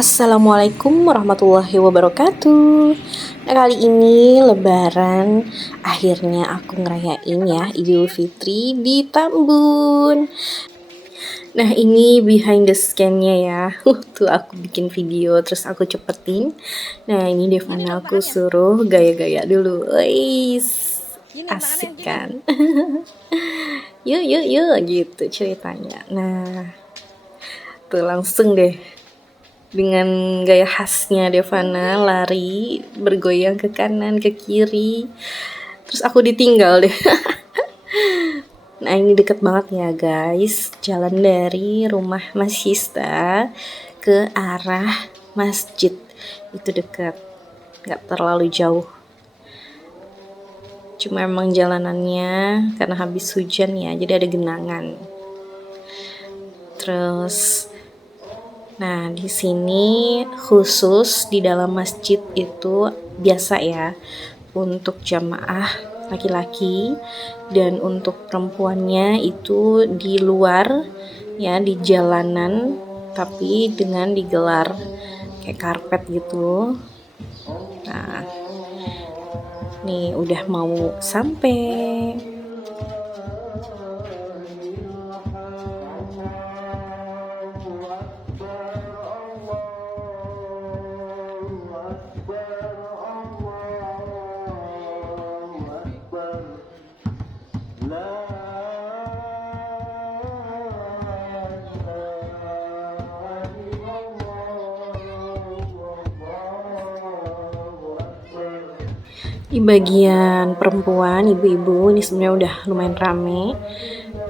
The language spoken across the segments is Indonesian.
Assalamualaikum warahmatullahi wabarakatuh. Nah, kali ini lebaran, akhirnya aku ngerayain ya Idul Fitri di Tambun. Nah, ini behind the scan-nya ya. Tuh aku bikin video terus aku cepetin. Nah, ini Devana aku suruh gaya-gaya dulu. Weis, asik kan? Yuk yuk yuk gitu ceritanya. Nah, tuh langsung deh dengan gaya khasnya Devana lari bergoyang ke kanan ke kiri, terus aku ditinggal deh. Nah, ini deket banget ya guys, jalan dari rumah Mas Hista ke arah masjid itu deket, nggak terlalu jauh, cuma emang jalanannya karena habis hujan ya jadi ada genangan. Terus nah, di sini khusus di dalam masjid itu biasa ya untuk jamaah laki-laki, dan untuk perempuannya itu di luar ya, di jalanan tapi dengan digelar kayak karpet gitu. Nah, nih udah mau sampai. Di bagian perempuan, ibu-ibu ini sebenarnya udah lumayan rame.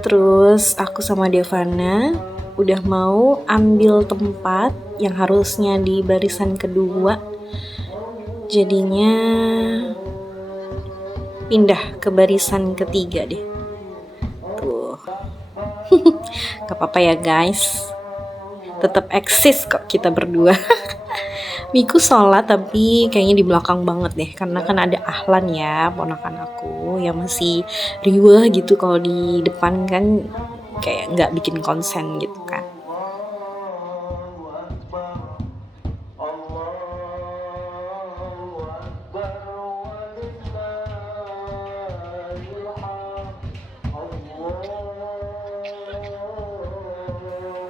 Terus aku sama Devana udah mau ambil tempat yang harusnya di barisan kedua, jadinya pindah ke barisan ketiga deh. Tuh. Gak apa-apa ya guys, tetap eksis kok kita berdua. Miku sholat tapi kayaknya di belakang banget deh, karena kan ada Ahlan ya, ponakan aku yang masih riweh gitu. Kalau di depan kan kayak nggak bikin konsen gitu kan.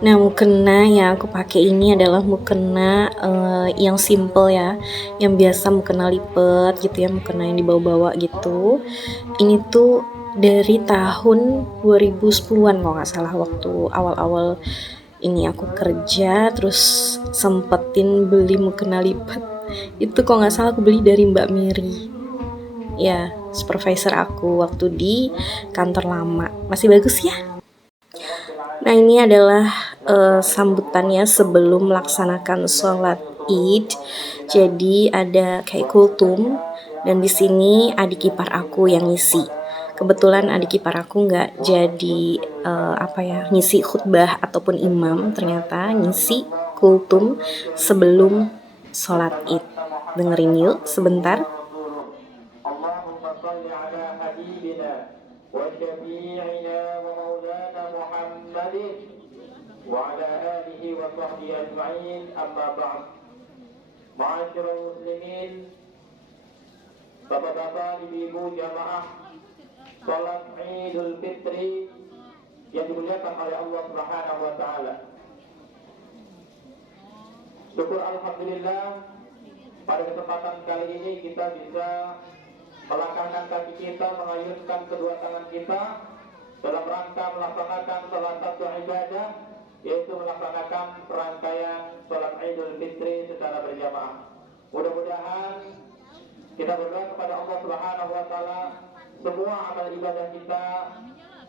Nah, mukena yang aku pakai ini adalah mukena yang simple ya, yang biasa mukena lipet gitu ya, mukena yang dibawa-bawa gitu. Ini tuh dari tahun 2010-an kalau nggak salah, waktu awal-awal ini aku kerja terus sempetin beli mukena lipat. Itu kalau nggak salah aku beli dari Mbak Miri ya, supervisor aku waktu di kantor lama. Masih bagus ya. Nah, ini adalah sambutannya sebelum melaksanakan sholat Id. Jadi ada kayak kultum, dan di sini adik ipar aku yang ngisi. Kebetulan adik ipar aku nggak jadi ngisi khutbah ataupun imam, ternyata ngisi kultum sebelum sholat Id. Dengerin yuk sebentar. Allahumma shalli ala habibina wa syafi'ina wa maulana Muhammadin wa ala alihi wa sahbihi ajma'in, amma ba'd. Ma'asyiral muslimin, bapak-bapak, ibu-ibu jamaah salat Idul Fitri yang dimuliakan oleh Allah Subhanahu wa taala. Syukur alhamdulillah, pada kesempatan kali ini kita bisa melangkahkan kaki kita, mengayunkan kedua tangan kita dalam rangka melaksanakan salah satu ibadah, yaitu melaksanakan rangkaian salat Idul Fitri secara berjamaah. Mudah-mudahan kita berdoa kepada Allah Subhanahu wa taala, semua amal ibadah kita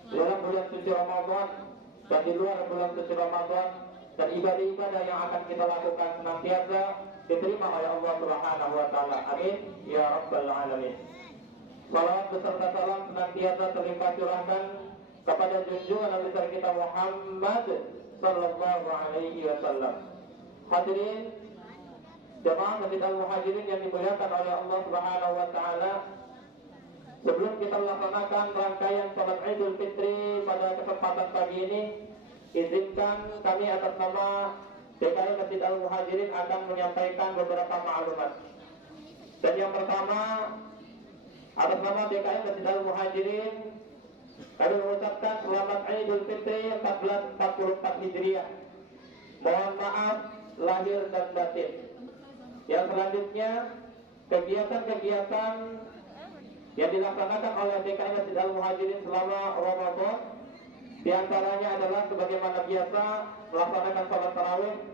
dalam bulan suci Ramadan dan di luar bulan suci Ramadan, dan ibadah-ibadah yang akan kita lakukan senantiasa diterima oleh Allah Subhanahu wa taala. Amin ya rabbal alamin. Salawat beserta salam senantiasa terlimpah curahkan kepada junjungan Nabi besar kita Muhammad sallallahu alaihi wasallam. Hadirin jemaah Masjid Al-Muhajirin yang dimuliakan oleh Allah Subhanahu wa taala, sebelum kita melaksanakan rangkaian salat Idul Fitri pada kesempatan pagi ini, izinkan kami atas nama DKM Masjid Masjid Al-Muhajirin akan menyampaikan beberapa maklumat. Dan yang pertama, atas nama DKM Masjid Al-Muhajirin, kami mengucapkan selamat Idul Fitri 1444 Hijriah. Mohon maaf lahir dan batin. Yang selanjutnya, kegiatan-kegiatan yang dilaksanakan oleh DKM Masjid Al-Muhajirin selama Ramadan, di antaranya adalah sebagaimana biasa melaksanakan sholat tarawih,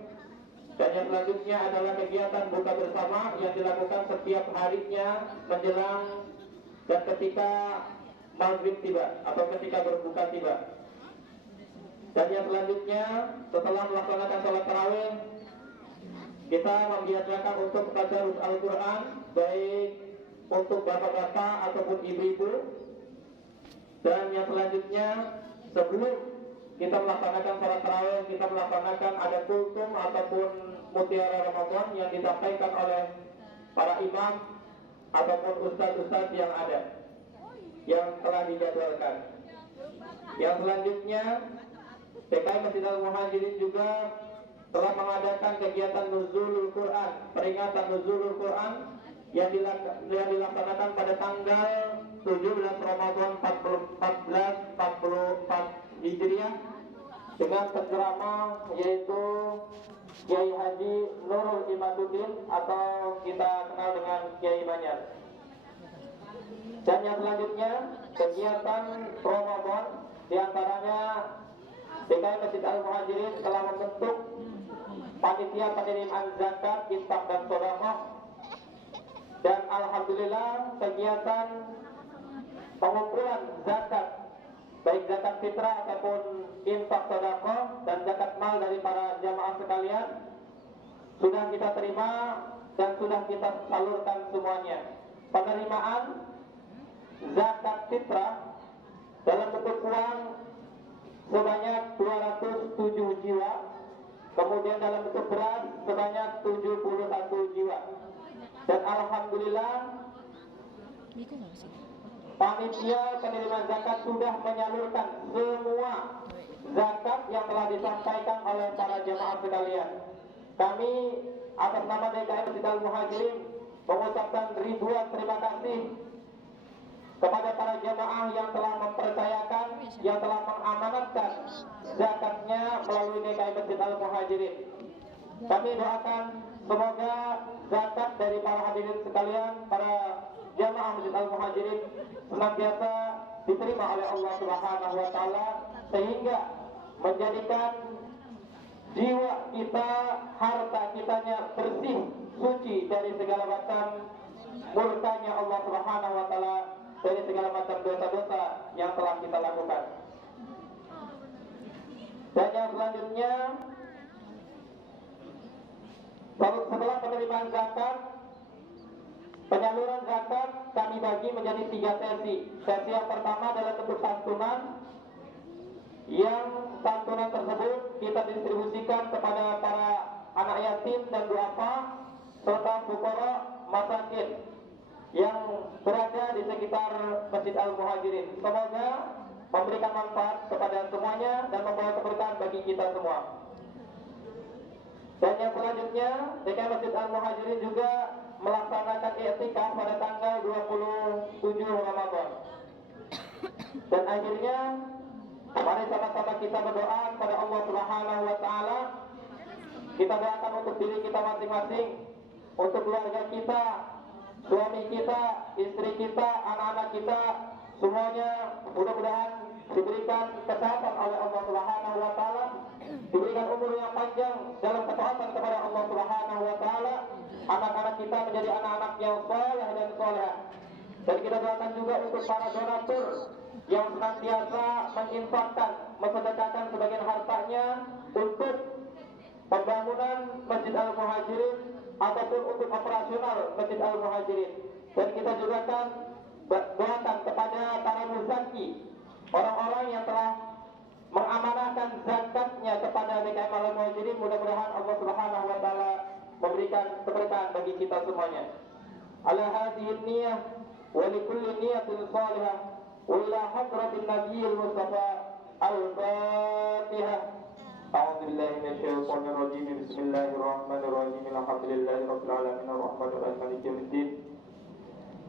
dan yang selanjutnya adalah kegiatan buka bersama yang dilakukan setiap harinya menjelang dan ketika maghrib tiba atau ketika berbuka tiba. Dan yang selanjutnya setelah melaksanakan sholat tarawih, kita membiasakan untuk tadarus Al-Quran, baik untuk bapak-bapak ataupun ibu-ibu. Dan yang selanjutnya, sebelum kita melaksanakan sholat tarawih, kita melaksanakan ada kultum ataupun mutiara Ramadan yang disampaikan oleh para imam ataupun ustadz-ustadz yang ada, yang telah dijadwalkan. Yang selanjutnya, DKM Masjid Al-Muhajirin juga telah mengadakan kegiatan Nuzulul Quran, peringatan Nuzulul Quran yang dilaksanakan pada tanggal 17 Ramadan 1444 Hijriah dengan penceramah yaitu Kiai Haji Nurul Imaduddin atau kita kenal dengan Kiai Banjar. Dan yang selanjutnya kegiatan Ramadan, diantaranya DKM Masjid Al-Muhajirin telah membentuk panitia penerimaan zakat, infak dan sedekah. Dan alhamdulillah kegiatan pengumpulan zakat, baik zakat fitrah ataupun infak sedekah dan zakat mal dari para jamaah sekalian sudah kita terima dan sudah kita salurkan semuanya. Penerimaan zakat fitrah dalam bentuk uang sebanyak 207 jiwa, kemudian dalam bentuk beras sebanyak 71 jiwa. Dan alhamdulillah panitia penerimaan zakat sudah menyalurkan semua zakat yang telah disampaikan oleh para jemaah sekalian. Kami atas nama DKM Masjid Al-Muhajirin mengucapkan ribuan terima kasih kepada para jemaah yang telah mempercayakan, yang telah mengamanatkan zakatnya melalui DKM Masjid Al-Muhajirin. Kami doakan semoga zakat dari para hadirin sekalian, para jemaah Masjid Al-Muhajirin senantiasa diterima oleh Allah Subhanahu wa taala sehingga menjadikan jiwa kita, harta kitanya bersih, suci dari segala macam murkanya Allah Subhanahu wa taala, dari segala macam dosa-dosa yang telah kita lakukan. Dan yang selanjutnya, setelah penerimaan zakat, penyaluran zakat kami bagi menjadi 3 sesi. Sesi yang pertama adalah bentuk santunan, yang santunan tersebut kita distribusikan kepada para anak yatim dan duafa serta fuqara masakin yang berada di sekitar Masjid Al-Muhajirin. Semoga memberikan manfaat kepada semuanya dan membawa keberkahan bagi kita semua. Dan yang selanjutnya, DKM Masjid Al-Muhajirin juga melaksanakan i'tikaf pada tanggal 27 Ramadan. Dan akhirnya, mari sama-sama kita berdoa kepada Allah Subhanahu wa taala. Kita doakan untuk diri kita masing-masing, untuk keluarga kita, suami kita, istri kita, anak-anak kita, semuanya mudah-mudahan diberikan kesehatan oleh Allah Subhanahu wa taala, diberikan umur yang panjang dalam ketaatan kepada Allah Subhanahu wa taala, anak-anak kita menjadi anak-anak yang saleh dan saleh. Dan kita doakan juga untuk para donatur yang senantiasa menginfakkan, mensedekahkan sebagian hartanya untuk pembangunan Masjid Al-Muhajirin ataupun untuk operasional Masjid Al-Muhajirin. Dan kita juga kan doakan kepada para muzaki, orang-orang yang telah mengamanahkan zakatnya kepada DKM Al-Muhajirin. Mudah-mudahan Allah Subhanahu wa taala memberikan keberkahan bagi kita semuanya. Ala hadhihi niyyah wa li kulli niyatin salihah wa ila hadratin nabiyil mustafa al-fatihah. أعوذ بالله من الشيطان الرجيم بسم الله الرحمن الرحيم الحمد لله رب العالمين الرحمن الرحيم مالك يوم الدين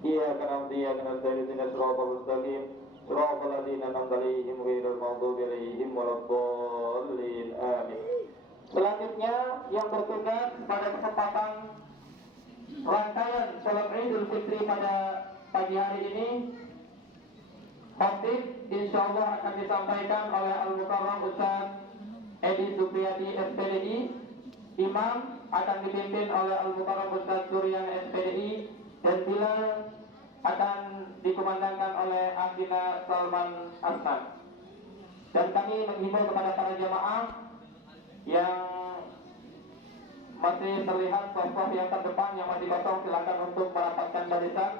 إياك نعبد وإياك نستعين اهدنا الصراط المستقيم صراط الذين أنعمت عليهم غير المغضوب عليهم ولا الضالين آمين. Selanjutnya yang bertugas pada kesempatan rangkaian sholat Idul Fitri pada pagi hari ini, khotib insyaallah akan disampaikan oleh Al-Mukarram Ustaz Edi Supriyadi SPDI. Imam akan dipimpin oleh Al-Mukarram Ustaz Suryan SPDI, dan Bilal akan dikumandangkan oleh Akina Salman Asnan. Dan kami menghimbau kepada para jamaah yang masih terlihat sosok yang terdepan yang masih kosong, silakan untuk merapatkan barisan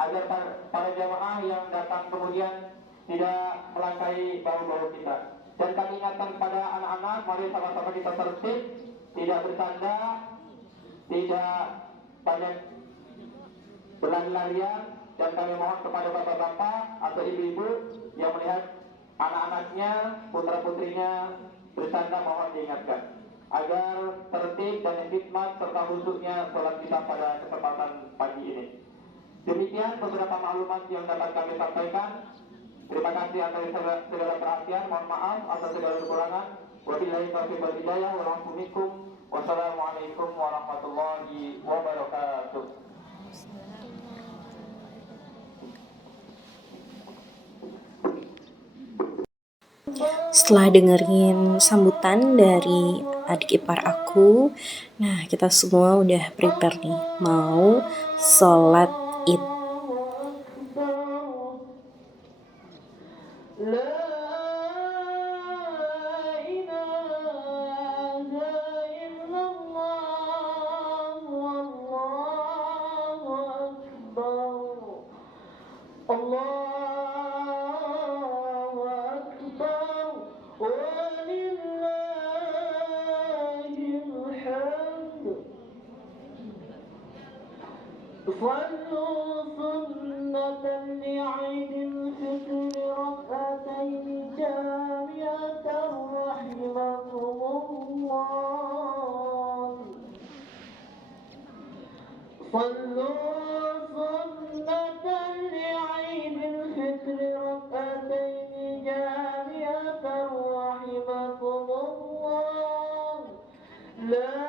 agar para jamaah yang datang kemudian tidak melangkahi bahu-bahu kita. Dan kami ingatkan kepada anak-anak, mari sama-sama kita tertib, tidak bercanda, tidak banyak berlari-larian, dan kami mohon kepada bapak-bapak atau ibu-ibu yang melihat anak-anaknya, putra-putrinya bercanda, mohon diingatkan agar tertib dan hikmat serta khususnya sholat kita pada kesempatan pagi ini. Demikian beberapa maklumat yang dapat kami sampaikan. Terima kasih atas segala perhatian. Mohon maaf atas segala kekurangan. Wabillahi taufiq wal hidayah. Wassalamualaikum warahmatullahi wabarakatuh. Setelah dengerin sambutan dari adik ipar aku, nah kita semua udah prepare nih mau sholat id. صلوا سنة لعيد الفطر ركعتين جامعة رحمكم الله. صلوا سنة لعيد الفطر ركعتين جامعة رحمكم الله. لا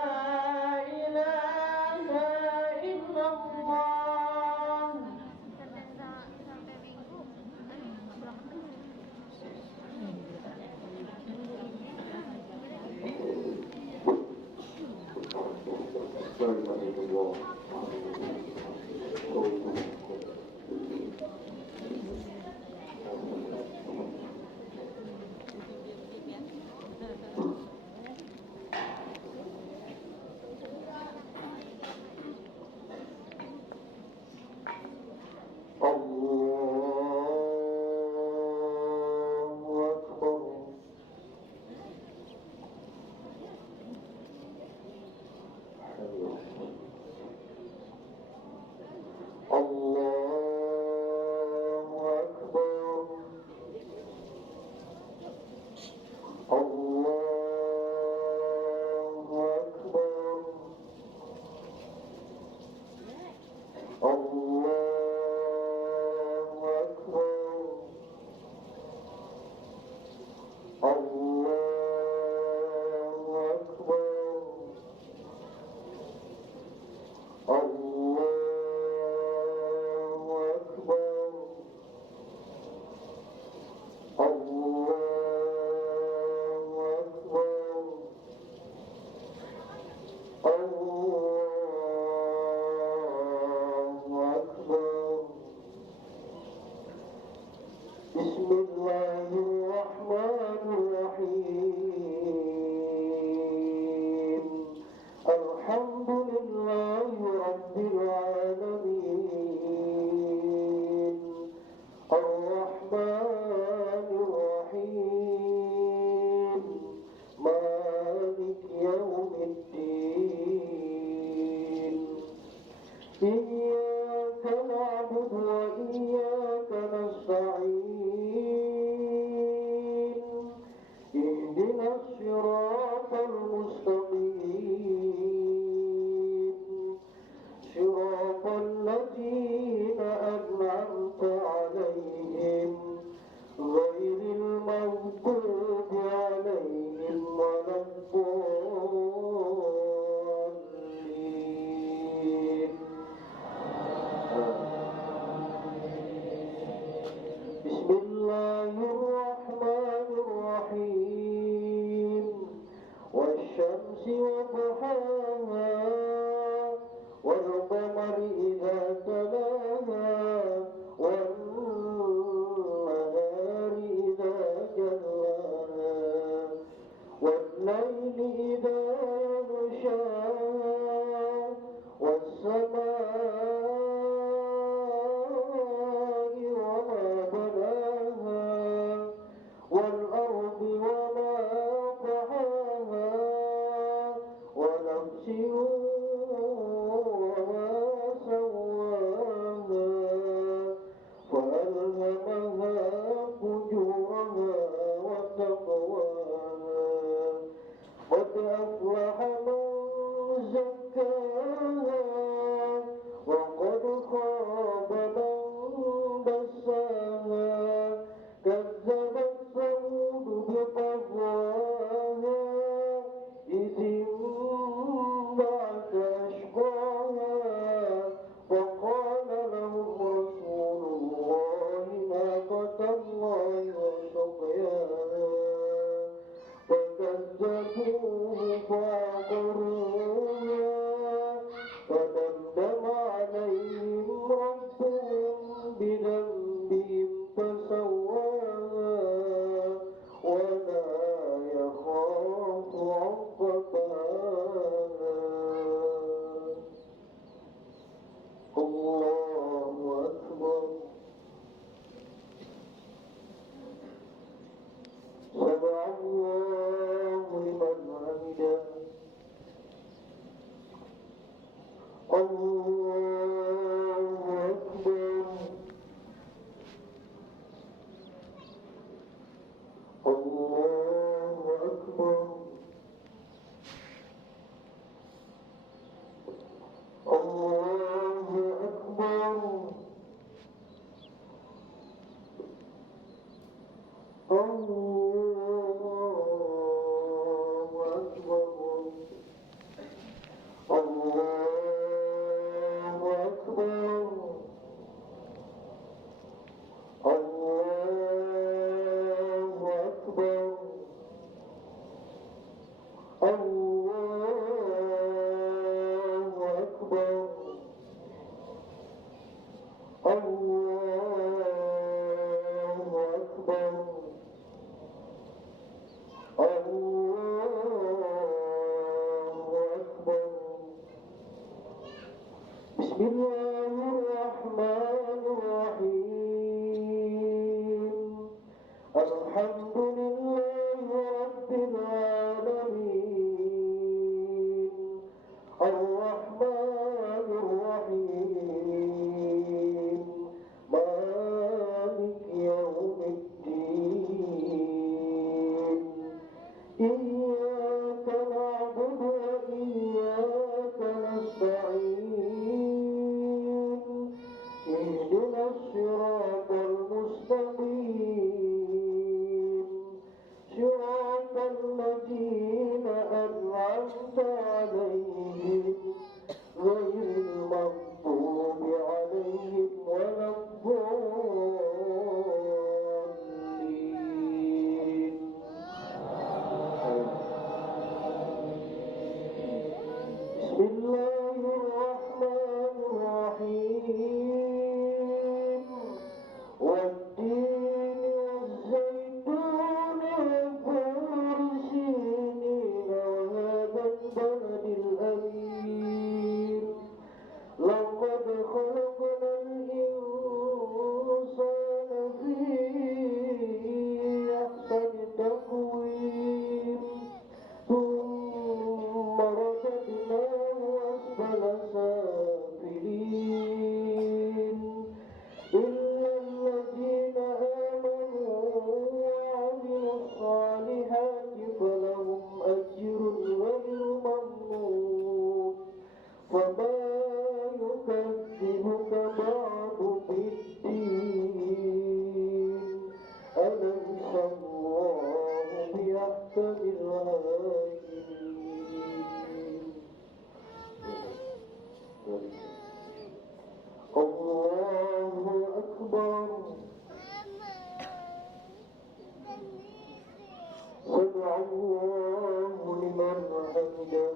إياك نعبد وإياك نستعين اهدنا الصراط وما سواها فألهمها فجورها وتقواها قد أفلح من زكاها وقد خاب من دساها كذبت ثمود بطغواها إذ انبعث أشقاها فقال لهم رسول الله ناقة الله وسقياها فكذبوه فعقروها فدمدم عليهم ربهم بذنبهم فسواها ولا يخاف عقباها الله أكبر سمع الله لمن حمده الله أكبر الله أكبر الله أكبر الله أكبر الله أكبر الله أكبر الله أكبر الله أكبر الله أكبر بسم الله الرحمن الرحيم الحمد لله رب العالمين الرحمن الرحيم مالك يوم الدين إياك نعبد وإياك نستعين اهدنا الصراط المستقيم صراط الذين أنعمت عليهم غير المغضوب عليهم ولا الضالين بسم الله الرحمن الرحيم والتين والزيتون وطور سينين وهذا البلد الأمين لقد خلقنا الإنسان في أحسن تقويم ثم رددناه أسفل سافلين إلا الذين آمنوا وعملوا الصالحات فلهم أجر غير ممنون فما يكذبك بعد بالدين أليس الله بأحكم الحاكمين الله أكبر سمع الله لمن حمده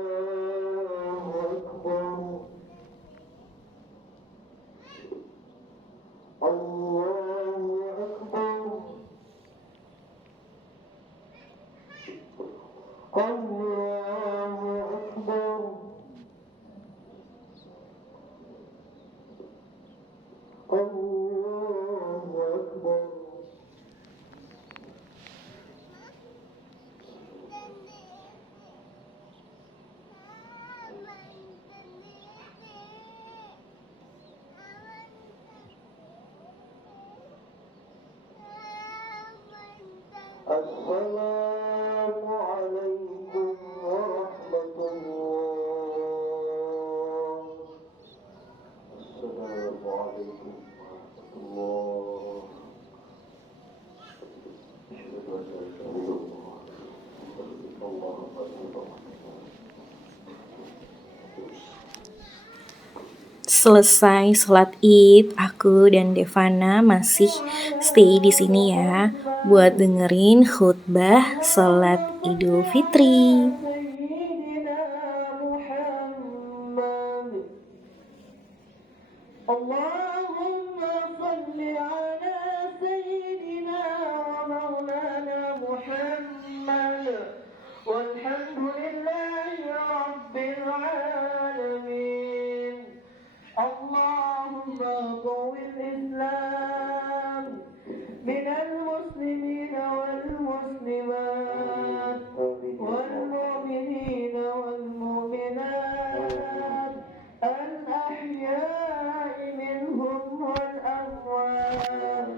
الله أكبر الله أكبر الله أكبر الله أكبر السلام عليكم ورحمة الله. السلام عليكم ورحمة الله. أشهد أن لا إله إلا الله. الله أكبر. Selesai sholat Id, aku dan Devana masih stay di sini ya buat dengerin khutbah sholat Idul Fitri. Allahumma salli ala sayyidina wa maulana Muhammad walhamdulillahi rabbil alamin. Allahumma qawwil Islam minal muslimina wal muslimat wal mu'minina wal mu'minat al-ahya'i minhum wal amwat.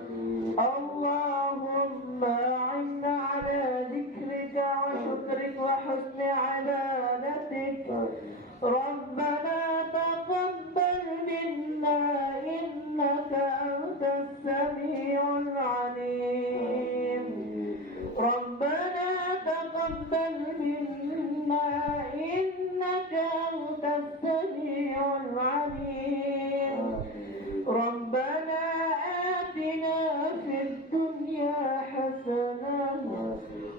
Allahumma a'inna ala dhikrika wa syukrika wa husni ibadatik. Rabbana taqabbal minna innaka antas sami'ul 'alim. Rabbana taqabbal minna innaka antas sami'ul 'alim. Rabbana atina fid dunya hasanah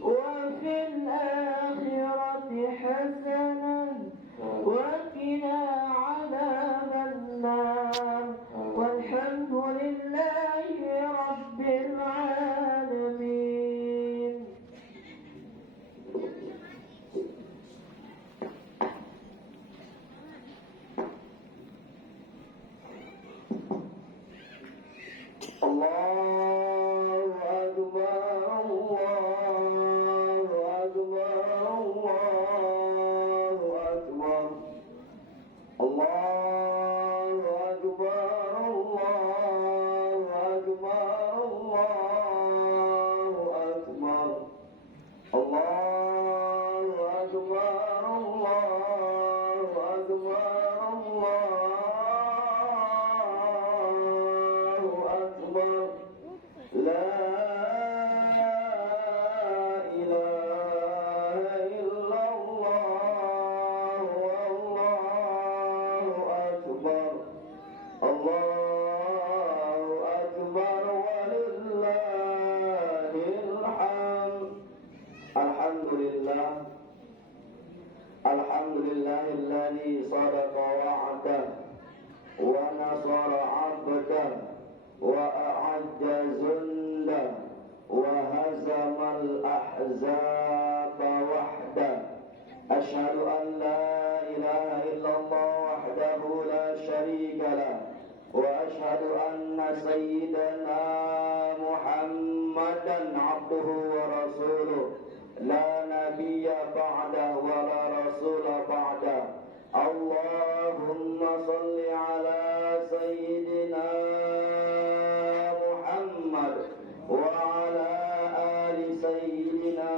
wa fil akhirati hasanah wa qina 'adzaban nar. Walhamdulillahi rabbil alamin. Allahu akbar, Allahu akbar, Allahu akbar. Allahu akbar, Allahu akbar, Allahu akbar. Allahu akbar, Allahu akbar, Allahu akbar. La ilaha illallah, wallahu akbar. Allahu akbar walillahil hamd. Alhamdulillah. Alhamdulillahilladzi sadaqa wa'dah wa nasara 'abdah wa a'adda zundah wa hazamal ahzaba wahdah. Asyhadu an la ilaha illallah wahdahu la syarika lah wa asyhadu anna sayyidana Muhammadan 'abduhu wa rasuluh la nabiyya ba'dah wa la rasula ba'dah. Allahumma salli ala sayyidina Muhammad wa ala ali sayyidina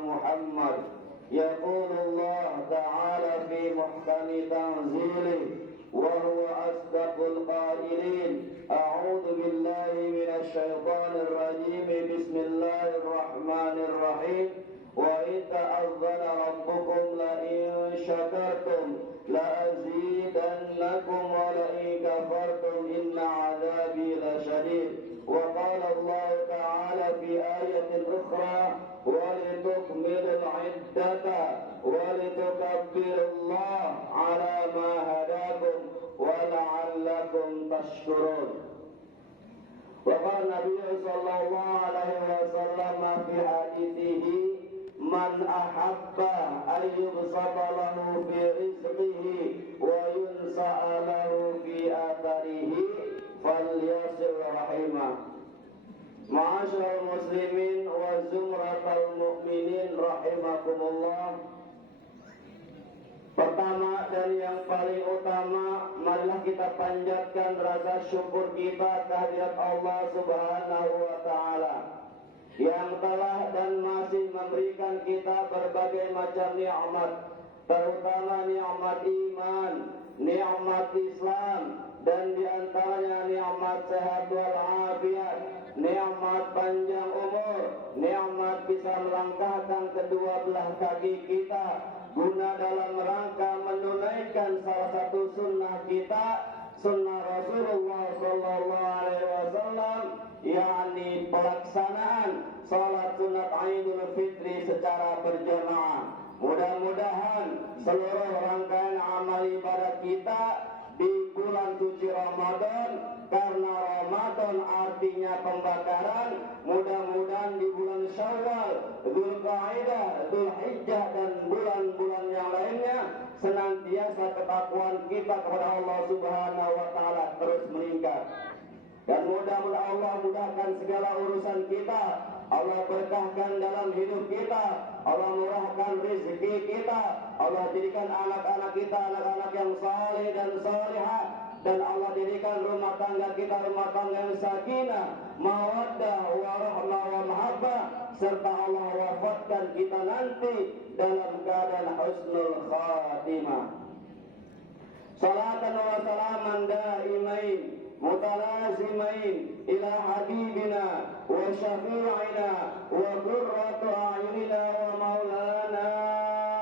Muhammad. Yaqulullah ta'ala fi muhkami tanzilih wa huwa asdaqul qailin. A'udzu billahi minasy syaithanir rajim. Bismillahirrahmanirrahim. Wa ta'azzana rabbukum la in syakartum la azidannakum wa la in kafartum inna 'adzabi lasyadid. Wa qala Allah ta'ala fi ayatin ukhra wa litukmilul 'iddata wa litukabbirullaha 'ala ma hadakum wa la'allakum tashkurun. Wa qala Nabi sallallahu alaihi wasallam fi hadithihi man ahabba ayyubsata lahu fi rizqihi wa yunsa'a lahu fi atharihi falyasil rahimah. Ma'asyiral muslimin wa zumratal mu'minin rahimakumullah. Pertama dan yang paling utama, marilah kita panjatkan rasa syukur kita kehadirat Allah Subhanahu wa taala yang telah dan masih memberikan kita berbagai macam nikmat, terutama nikmat iman, nikmat Islam, dan diantaranya nikmat sehat walafiat, nikmat panjang umur, nikmat bisa melangkahkan kedua belah kaki kita guna dalam rangka menunaikan salah satu sunnah kita, sunnah Rasulullah Sallallahu Alaihi Wasallam, yakni pelaksanaan salat sunat Idul Fitri secara berjamaah. Mudah-mudahan seluruh rangkaian amal ibadah kita di bulan suci Ramadan, karena Ramadan artinya pembakaran, mudah-mudahan di bulan Syawal, Dzulqa'dah, Dzulhijjah, dan bulan-bulan yang lainnya senantiasa ketakwaan kita kepada Allah Subhanahu wa taala terus meningkat. Dan mudah-mudahan Allah mudahkan segala urusan kita, Allah berkahkan dalam hidup kita, Allah murahkan rezeki kita, Allah jadikan anak-anak kita anak-anak yang saleh dan salihah, dan Allah jadikan rumah tangga kita rumah tangga yang sakinah, mawaddah, warahmah, wa mahabbah, serta Allah wafatkan kita nanti dalam keadaan husnul khatimah. Salatan wa salaman daimain mutalazimain ila habibina wa syafi'ina wa qurratu a'yunina wa maulana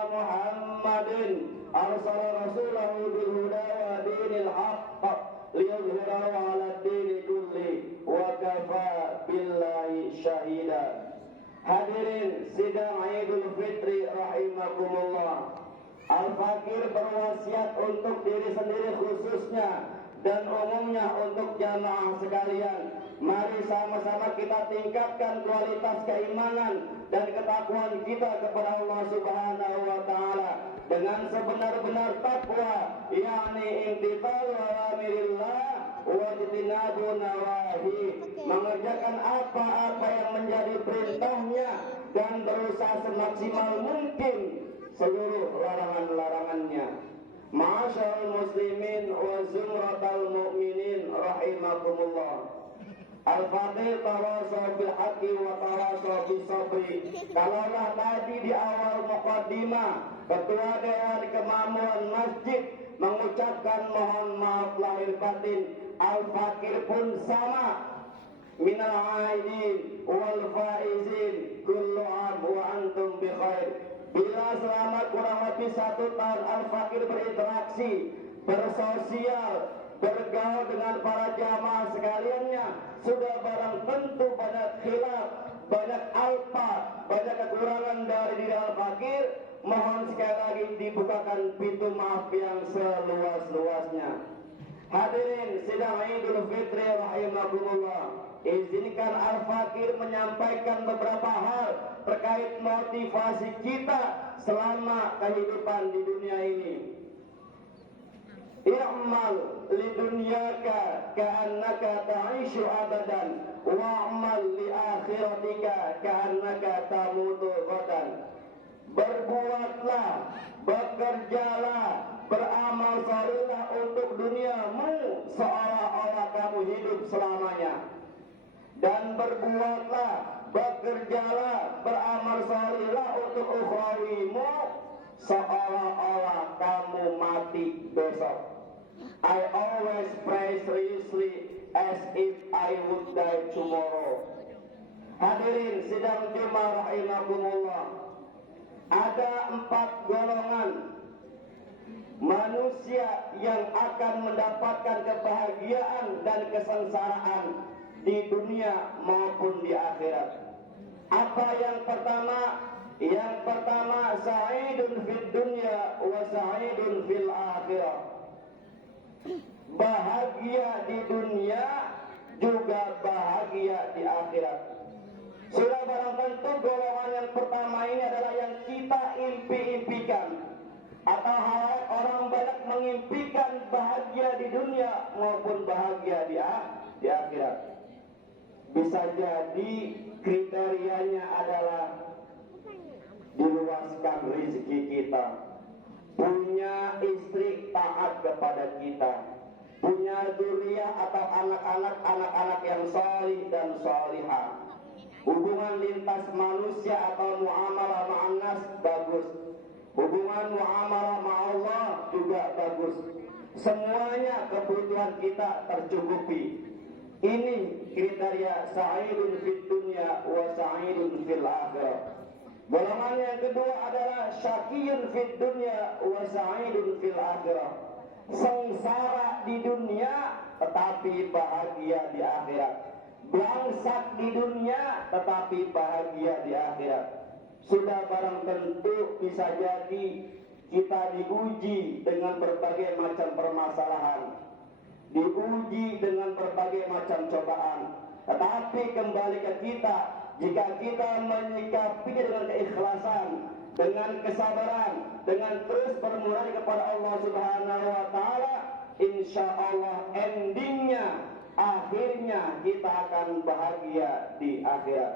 Muhammadin arsala rasulahu bil huda wa dinil haqq liyudhhirahu 'ala ad-din kulli wa kafa billahi syahida. Hadirin sidang Idul Fitri rahimakumullah. Al-Fakir berwasiat untuk diri sendiri khususnya dan umumnya untuk jamaah sekalian. Mari sama-sama kita tingkatkan kualitas keimanan dan ketakwaan kita kepada Allah Subhanahu wa taala dengan sebenar-benar takwa, yakni imtithal awamirillah wa ijtinabu nawahi, mengerjakan apa-apa yang menjadi perintahnya dan berusaha semaksimal mungkin seluruh larangan-larangannya. Ma'asyarul muslimin wa zumratal mu'minin rahimakumullah. Al-Fatih tawasaw bil haqqi wa tawasaw bis sabri. Kalaulah tadi di awal muqaddimah Ketua Dewan Kemakmuran Masjid mengucapkan mohon maaf lahir batin, Al-Fakir pun sama. Minal aidin wal faizin kullu am wa antum bi khair. Bila selama kurang lebih 1 tahun Al-Fakir berinteraksi, bersosial, bergaul dengan para jamaah sekaliannya, sudah barang tentu banyak khilaf, banyak alpa, banyak kekurangan dari diri Al-Fakir. Mohon sekali lagi dibukakan pintu maaf yang seluas-luasnya. Hadirin sidang Idul Fitri rahimakumullah. Izinkan Al-Fakir menyampaikan beberapa hal terkait motivasi kita selama kehidupan di dunia ini. I'mal li dunyaka ka'annaka ta'ishu abadan wa'mal li akhiratika ka'annaka tamutu ghadan. Berbuatlah, bekerjalah, beramal salihlah untuk duniamu seolah-olah kamu hidup selamanya. Dan berbuatlah, bekerjalah, beramal salihlah untuk ukhrawimu seolah-olah kamu mati besok. I always pray seriously as if I would die tomorrow. Hadirin sidang Jumat rahimakumullah. Ada 4 golongan manusia yang akan mendapatkan kebahagiaan dan kesengsaraan di dunia maupun di akhirat. Apa yang pertama? Yang pertama, sa'idun fid dunya wa sa'idun fil akhirah. Bahagia di dunia juga bahagia di akhirat. Sudah barang tentu golongan yang pertama ini adalah yang kita impi-impikan, atau orang banyak mengimpikan bahagia di dunia maupun bahagia di akhirat. Bisa jadi kriterianya adalah diluaskan rezeki kita, punya istri taat kepada kita, punya dzurriyyah atau anak-anak yang salih dan salihah. Hubungan lintas manusia atau muamalah ma'annas bagus. Hubungan muamalah ma'allah juga bagus. Semuanya kebutuhan kita tercukupi. Ini kriteria sa'idun fid dunya wa sa'idun fil akhirah. Golongan yang kedua adalah syaqiyun fid dunya wa sa'idun fil akhirah. Sengsara di dunia tetapi bahagia di akhirat. Bangsat di dunia tetapi bahagia di akhirat. Sudah barang tentu bisa jadi kita diuji dengan berbagai macam permasalahan, diuji dengan berbagai macam cobaan. Tetapi kembali ke kita, jika kita menyikapinya dengan keikhlasan, dengan kesabaran, dengan terus bermurah kepada Allah Subhanahu wa taala, insya Allah endingnya, akhirnya kita akan bahagia di akhirat.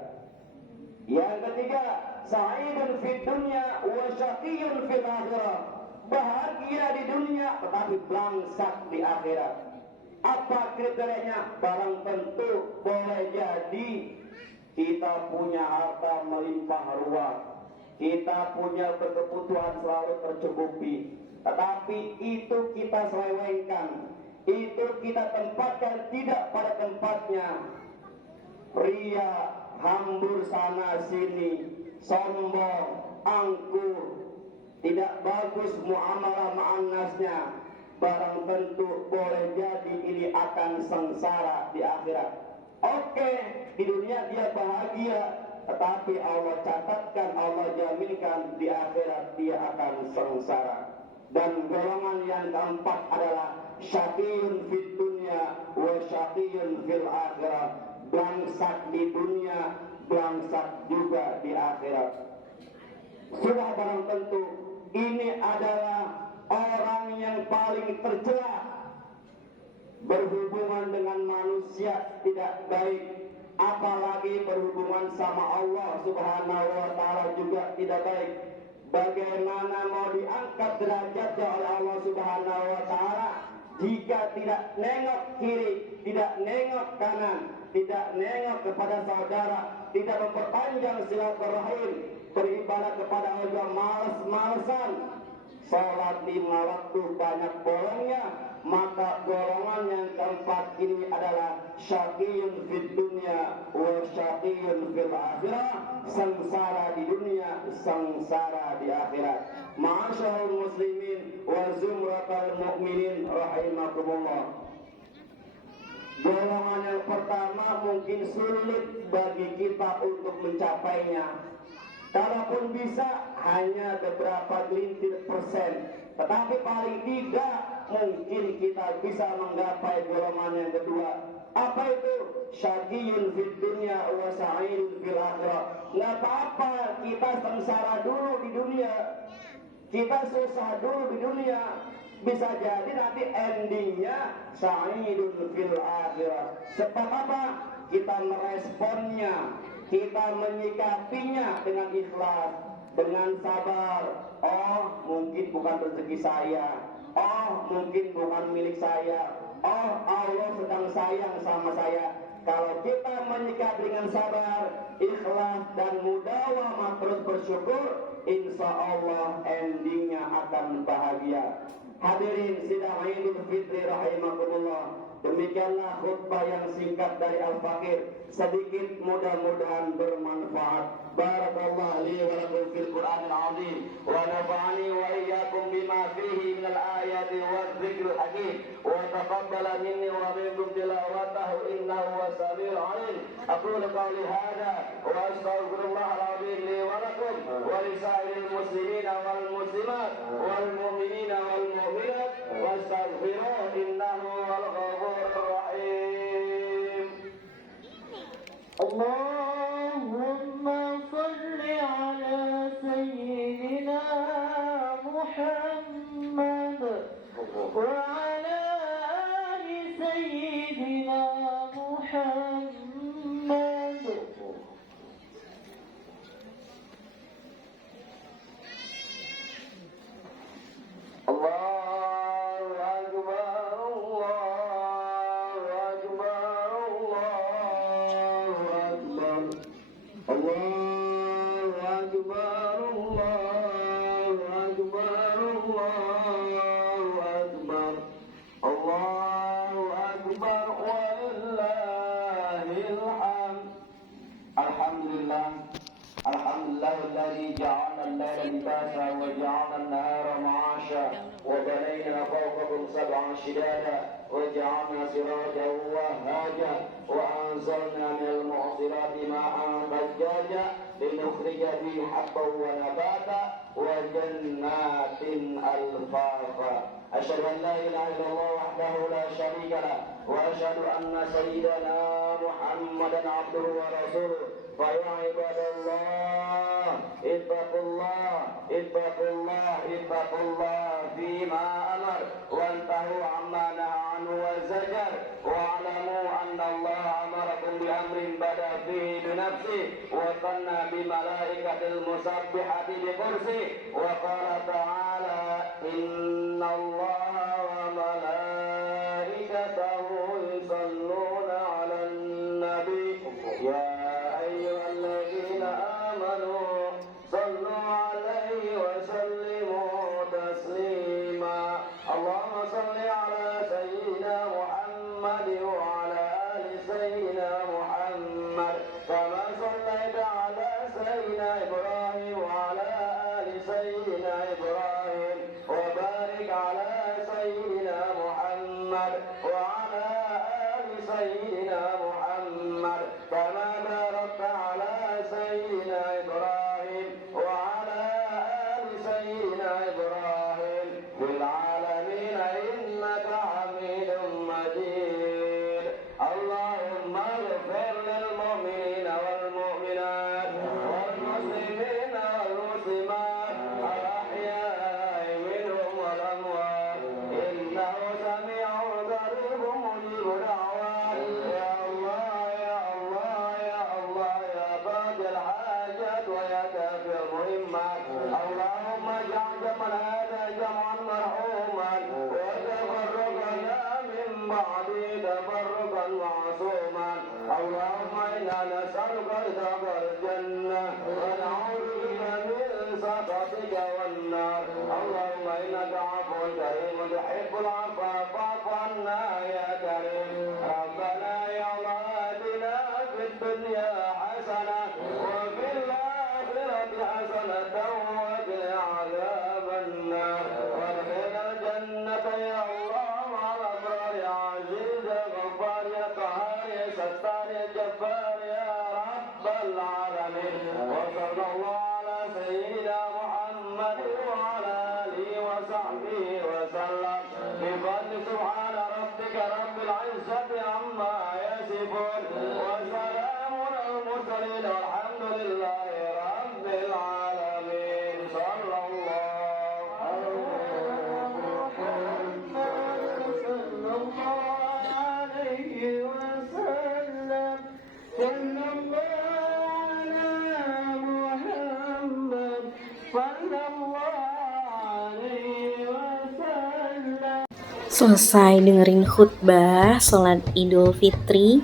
Yang ketiga, sa'idun fid dunya wa syaqiyun fil akhirah. Bahagia di dunia tetapi bangsat di akhirat. Apa kriterianya? Barang tentu boleh jadi kita punya harta melimpah ruah, kita punya berkebutuhan selalu tercukupi, tetapi itu kita selewengkan, itu kita tempatkan tidak pada tempatnya. Ria, hambur sana sini, sombong, angkuh, tidak bagus muamalah ma'annasnya. Barang tentu boleh jadi ini akan sengsara di akhirat. Oke, di dunia dia bahagia, tetapi Allah catatkan, Allah jaminkan di akhirat dia akan sengsara. Dan golongan yang keempat adalah syaqiyun fid dunya wa syaqiyun fil akhirah. Bangsat di dunia, bangsat juga di akhirat. Sudah barang tentu ini adalah orang yang paling tercela. Berhubungan dengan manusia tidak baik, apalagi berhubungan sama Allah Subhanahu wa taala juga tidak baik. Bagaimana mau diangkat derajatnya oleh Allah Subhanahu wa taala jika tidak nengok kiri, tidak nengok kanan, tidak nengok kepada saudara, tidak memperpanjang silaturahim, beribadah kepada Allah malas-malasan, salat 5 waktu banyak bolongnya, maka golongan yang keempat ini adalah syaqiyun fid dunya wa syaqiyun fil akhirah. Sengsara di dunia, sengsara di akhirat. Ma'asyarul muslimin wa zumratal mu'minin rahimakumullah. Golongan yang pertama mungkin sulit bagi kita untuk mencapainya. Kalaupun bisa hanya beberapa gelintir persen, tetapi paling tidak mungkin kita bisa menggapai golongan yang kedua. Apa itu? Syaqiyun fid dunya wa sa'idun fil akhirah. Nggak apa-apa kita sengsara dulu di dunia, kita susah dulu di dunia, bisa jadi nanti endingnya sa'idun fil akhirah. Sebab apa? Kita meresponnya, kita menyikapinya dengan ikhlas, dengan sabar. Oh, mungkin bukan rezeki saya. Oh, mungkin bukan milik saya. Oh, Allah sedang sayang sama saya. Kalau kita menyikapi dengan sabar, ikhlas dan mudawamah terus bersyukur, insya Allah endingnya akan bahagia. Hadirin sidang Idul Fitri rahimakumullah. Demikianlah khutbah yang singkat dari Al-Fakir. Sedikit mudah-mudahan bermanfaat. Barakallahu li wa lakum fil Qur'anil azim wa nafa'ani wa iyyakum bima fihi minal ayati wadh-dhikril hakim wa taqabbala minni wa minkum tilawatahu innahu was-sami'ul 'alim. Aqulu qawli hadha wa astaghfirullahal azim li wa lakum wa li sa'iril muslimina wal muslimat wal mu'minina wal mu'minat wastaghfiruhu innahu wal ghafurur rahim. Allahumma salli ala sayyidina Muhammad wa ala ali sayyidina Muhammad. Allahu Akbar, Allahu Akbar, Allahu Akbar. لباسا وجعلنا النهار معاشا وبنينا فوقكم سبعا شدادا وجعلنا سراجا وهاجا وأنزلنا من المعصرات ماء ثجاجا لنخرج به حبا ونباتا وجنات ألفافا. أشهد أن لا إله إلا الله وحده لا شريك له وأشهد أن سيدنا محمدا عبده ورسوله. فيا عباد الله اتقوا الله اتقوا الله اتقوا الله فيما أمر وانتهوا عما نهى عنه وزجر واعلموا أن الله أمركم بأمر بدأ فيه بنفسه وثنى بملائكة المسبحة بكرسي وقال تعالى إن الله وملائكته يصلون على النبي يا أيها الذين آمنوا صلوا عليه وسلموا تسليما. اللهم صل على سيدنا محمد وعلى آل سيدنا محمد كما صليت على سيدنا إبراهيم وعلى آل سيدنا إبراهيم وبارك على سيدنا محمد وعلى آل سيدنا محمد كما باركت على سيدنا إبراهيم وعلى آل سيدنا إبراهيم في العالمين إنك حميد مجيد. اللهم اغفر للمؤمنين والمؤمنات والمسلمين والمسلمات الأحياء منهم والأموات إنه سميع قريب مجيب دعوات. يا الله يا الله يا الله يا قاضي الحاجات ويا كافي المهمات. اللهم اجعل جمعنا هذا جمعا مرحوما وتفرقنا من بعده تفرقا معصوما. اللهم انا نسألك رضاك الجنة ونعوذ بك من سخطك والنار. اللهم انك عفو كريم تحب العفو فاعف عنا يا كريم. ربنا يا الله آتنا في الدنيا حسنة وفي الآخرة حسنة وقنا عذاب النار وادخلنا الجنة يا الله مع الأبرار يا عزيز يا غفار يا قهار يا ستار يا جبار يا رب العالمين. وصلى الله على سيدنا محمد وعلى آله وصحبه وسلم بفضل سبحان ربك رب العزة عما يصفون وسلام على المرسلين والحمد لله رب العالمين. صلى الله على محمد صلى الله عليه وسلم. صلى الله على محمد صلى الله عليه وسلم. Selesai dengerin khutbah sholat Idul Fitri,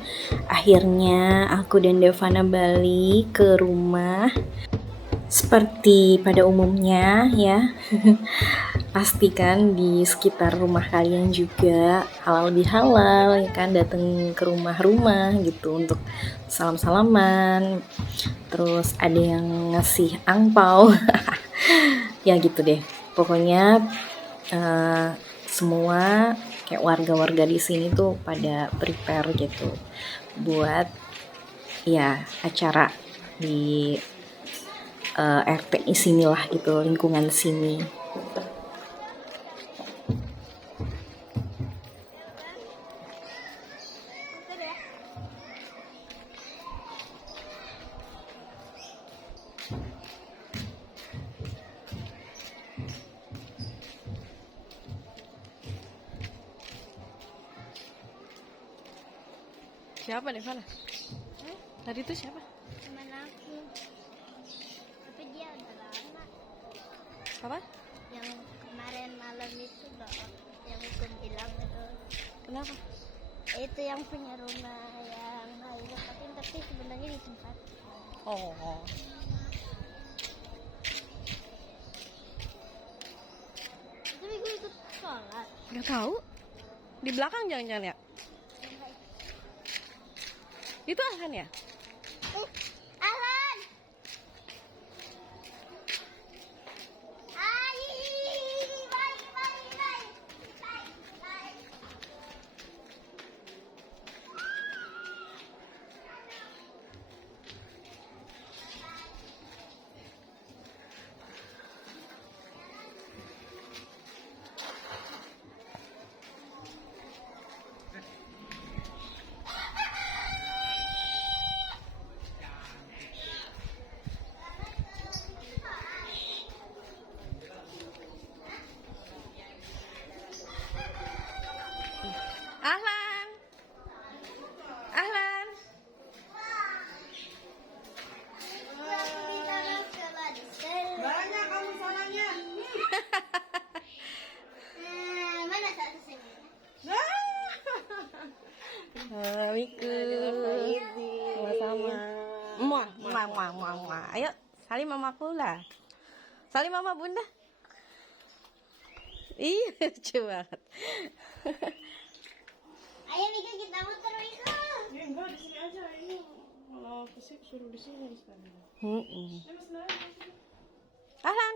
akhirnya aku dan Devana balik ke rumah. Seperti pada umumnya ya, pastikan di sekitar rumah kalian juga halal bihalal ya kan, datang ke rumah-rumah gitu untuk salam-salaman. Terus ada yang ngasih angpau ya gitu deh. Pokoknya semua kayak warga-warga di sini tuh pada prepare gitu buat ya acara di RT sinilah gitu, lingkungan sini. Siapa nih, Fana? Tadi itu siapa? Teman aku, tapi dia udah lama. Apa? Yang kemarin malam itu loh, yang ikut bilang itu. Kenapa? Itu yang punya rumah yang Naila, tapi sebenarnya di tempat. Oh. Tapi gue ikut sholat. Nggak tahu. Di belakang jangan-jangan ya? Itu Alan ya? Alan! Salim mamaku lah. Salim mama bunda. Ih, lucu banget. Ayo Mika kita muter Mika. Ya enggak, di sini aja ini. Kalau fisik suruh di sini sekarang. Ahlan.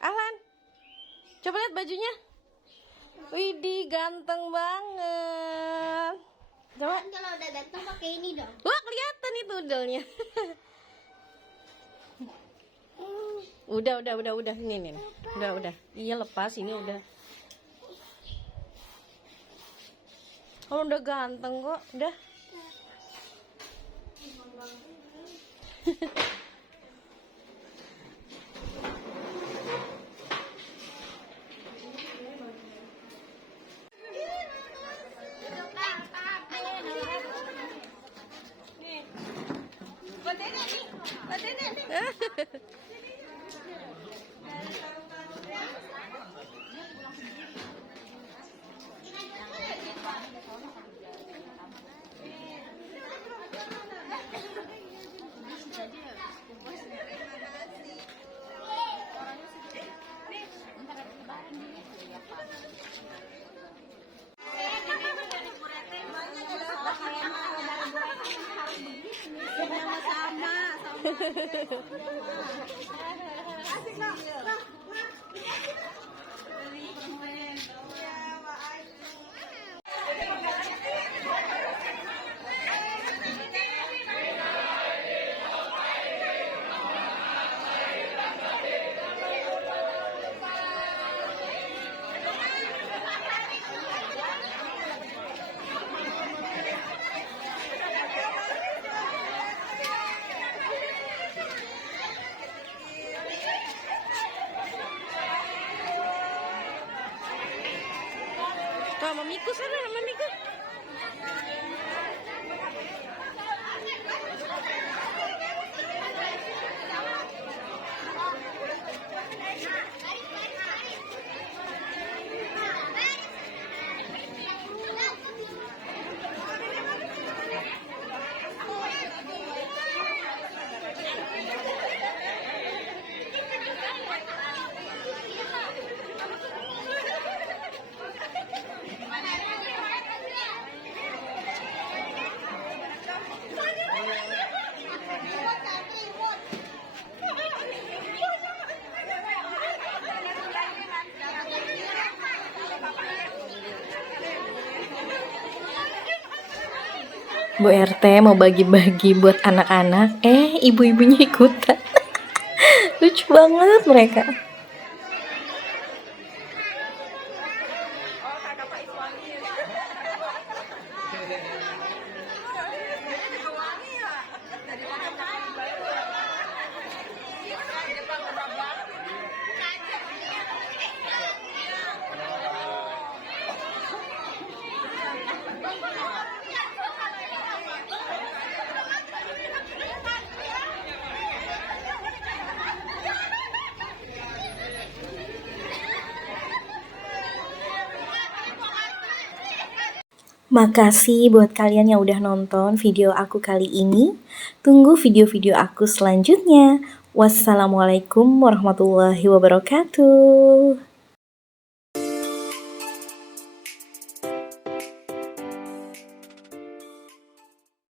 Ahlan. Coba lihat bajunya. Widih, ganteng banget. Coba. Kan kalau udah ganteng pakai ini dong. Wah, kelihatan itu udelnya. Udah. Ini nih. Udah. Iya, lepas ini udah. Kalau udah ganteng kok, udah. Tuh, mamiku sana, mamiku. Bu RT mau bagi-bagi buat anak-anak, ibu-ibunya ikutan. Lucu banget mereka. Makasih buat kalian yang udah nonton video aku kali ini. Tunggu video-video aku selanjutnya. Wassalamualaikum warahmatullahi wabarakatuh.